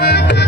ভালো